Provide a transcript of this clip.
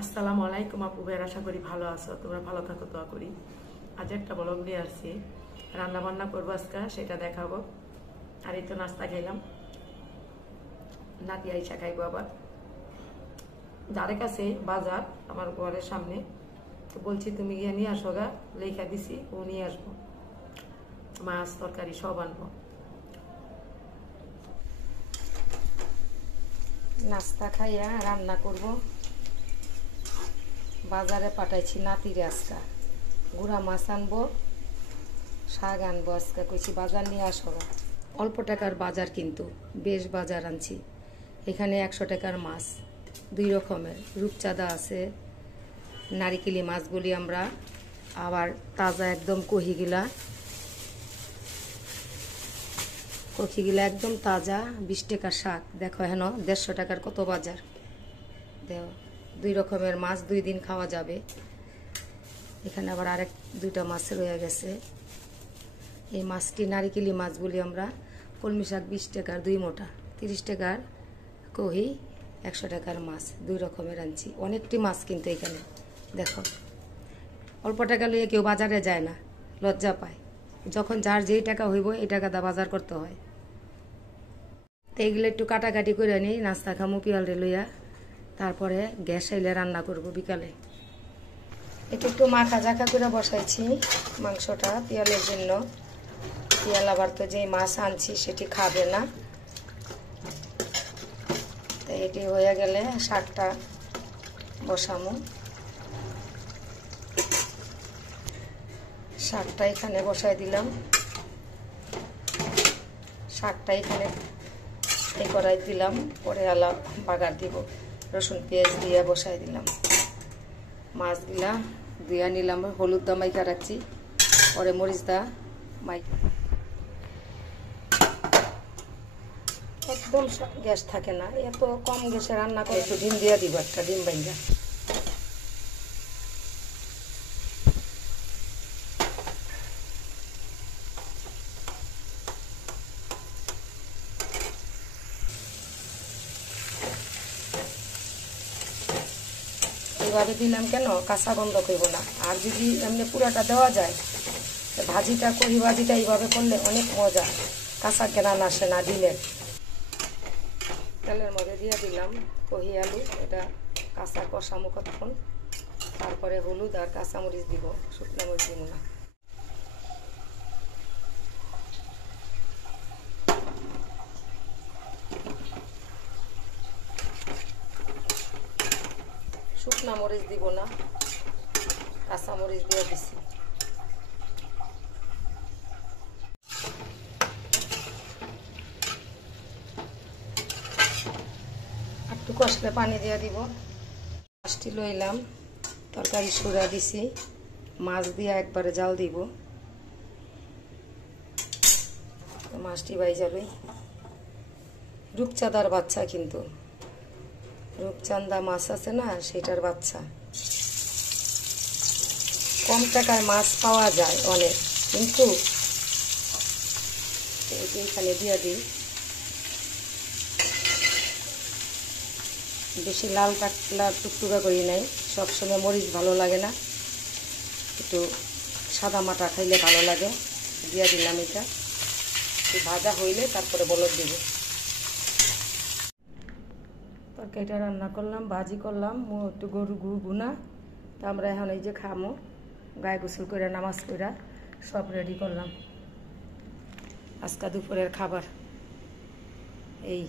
আসসালামু আলাইকুম আপু ভাইয়ের, আশা করি ভালো আছো। তোমরা ভালো থাকো, দোয়া করি। আজ একটা ব্লগ নিয়ে আসছি, রান্না বান্না করবো আজকে, সেটা দেখাবো। আর এই তো নাস্তা খাইলাম, নাতি আইসা খাইবো আবার। যার কাছে বাজার আমার ঘরের সামনে, তো বলছি তুমি গিয়ে নিয়ে আসো গা, লেখা দিছি ও নিয়ে আসবো, মাছ তরকারি সব আনবো। নাস্তা খাইয়া রান্না করব। বাজারে পাঠাইছি নাতিরে আজকা, গুড়া মাছ আনবো, শাক আনবো। আজকে কইছি বাজার নিয়ে আসো। অল্প টাকার বাজার, কিন্তু বেশ বাজার আনছি। এখানে 100 টাকার মাছ 2 রকমের, রূপচাঁদা আছে, নারিকেলি মাছ বলি আমরা, আবার তাজা একদম কহিগিলা একদম তাজা। 20 টাকার শাক, দেখো হেন 150 টাকার কত বাজার। দেও 2 রকমের মাছ, 2 দিন খাওয়া যাবে। এখানে আবার আরেক 2টা মাছ রয়ে গেছে। এই মাছটি নারিকেলি মাছ বলি আমরা। কলমি শাক 20 টাকার 2 মোটা, 30 টাকার কহি, 100 টাকার মাছ 2 রকমের আনছি। অনেকটি মাছ কিন্তু এখানে দেখো। অল্প টাকা লইয়ে কেউ বাজারে যায় না, লজ্জা পায়। যখন যার যেই টাকা হইব এই টাকা দা বাজার করতে হয়। তো এইগুলো একটু কাটাকাটি করে নিই, নাস্তা খামু পিয়ালরে লইয়া, তারপরে গ্যাস আইলে রান্না করব বিকালে। এটা একটু মাখা জাখা করে বসাইছি মাংসটা পিয়ালের জন্য। পিয়াল আবার তো যেই মাছ আনছি সেটি খাবে না, তো এটি হয়ে গেলে শাকটা বসামু। শাকটা এখানে বসাই দিলাম, শাকটা এখানে এই কড়াই দিলাম, পরে আলা বাগার দিব, রসুন পেঁয়াজ দিয়ে বসাই দিলাম। মাছগুলা ধুয়া নিলাম, হলুদ দা মাইকা রাখছি, পরে মরিচ দা মাইক। একদম গ্যাস থাকে না, এত কম গ্যাসে রান্না করে। একটু ডিম দিয়ে দিব, একটা ডিম বাইঙ্গা। এইভাবে দিলাম কেন, কাঁচা গন্ধ করব না। আর যদি এমনি পুরাটা দেওয়া যায়, ভাজিটা করি, ভাজিটা এইভাবে করলে অনেক মজা, কাঁচা কেনা আসে না ডিমের। তেলের মধ্যে দিয়ে দিলাম কহি আলু, এটা কাঁচা কষামো কতক্ষণ, তারপরে হলুদ আর কাঁচামরিচ দিব, শুকনো মরিচ দিব না। শুকনা মরিচ দিব না, কাঁচা মরিচ দিয়ে দিছি। একটু কষলে পানি দিয়ে দিব। মাছটি লইলাম, তরকারি সুরা দিছি, মাছ দিয়ে একবারে জাল দিব। মাছটি বাইজা লই। রূপচাঁদার বাচ্চা, কিন্তু রূপচাঁদা মাছ আছে না, সেটার বাচ্চা। কম টাকার মাছ পাওয়া যায় অনেক, কিন্তু এখানে দিয়ে দিই। বেশি লাল টুকটুকা করি নাই, সবসময় মরিচ ভালো লাগে না, একটু সাদা মাটা খাইলে ভালো লাগে। দিয়ে দিলাম এটা, ভাজা হইলে তারপরে বলদ দিব। তরকারিটা রান্না করলাম, ভাজি করলাম, একটু গরু গুনা। তো আমরা এখন এই যে খামো, গায়ে গোসল করে নামাজ করে সব রেডি করলাম। আজকে দুপুরের খাবার এই।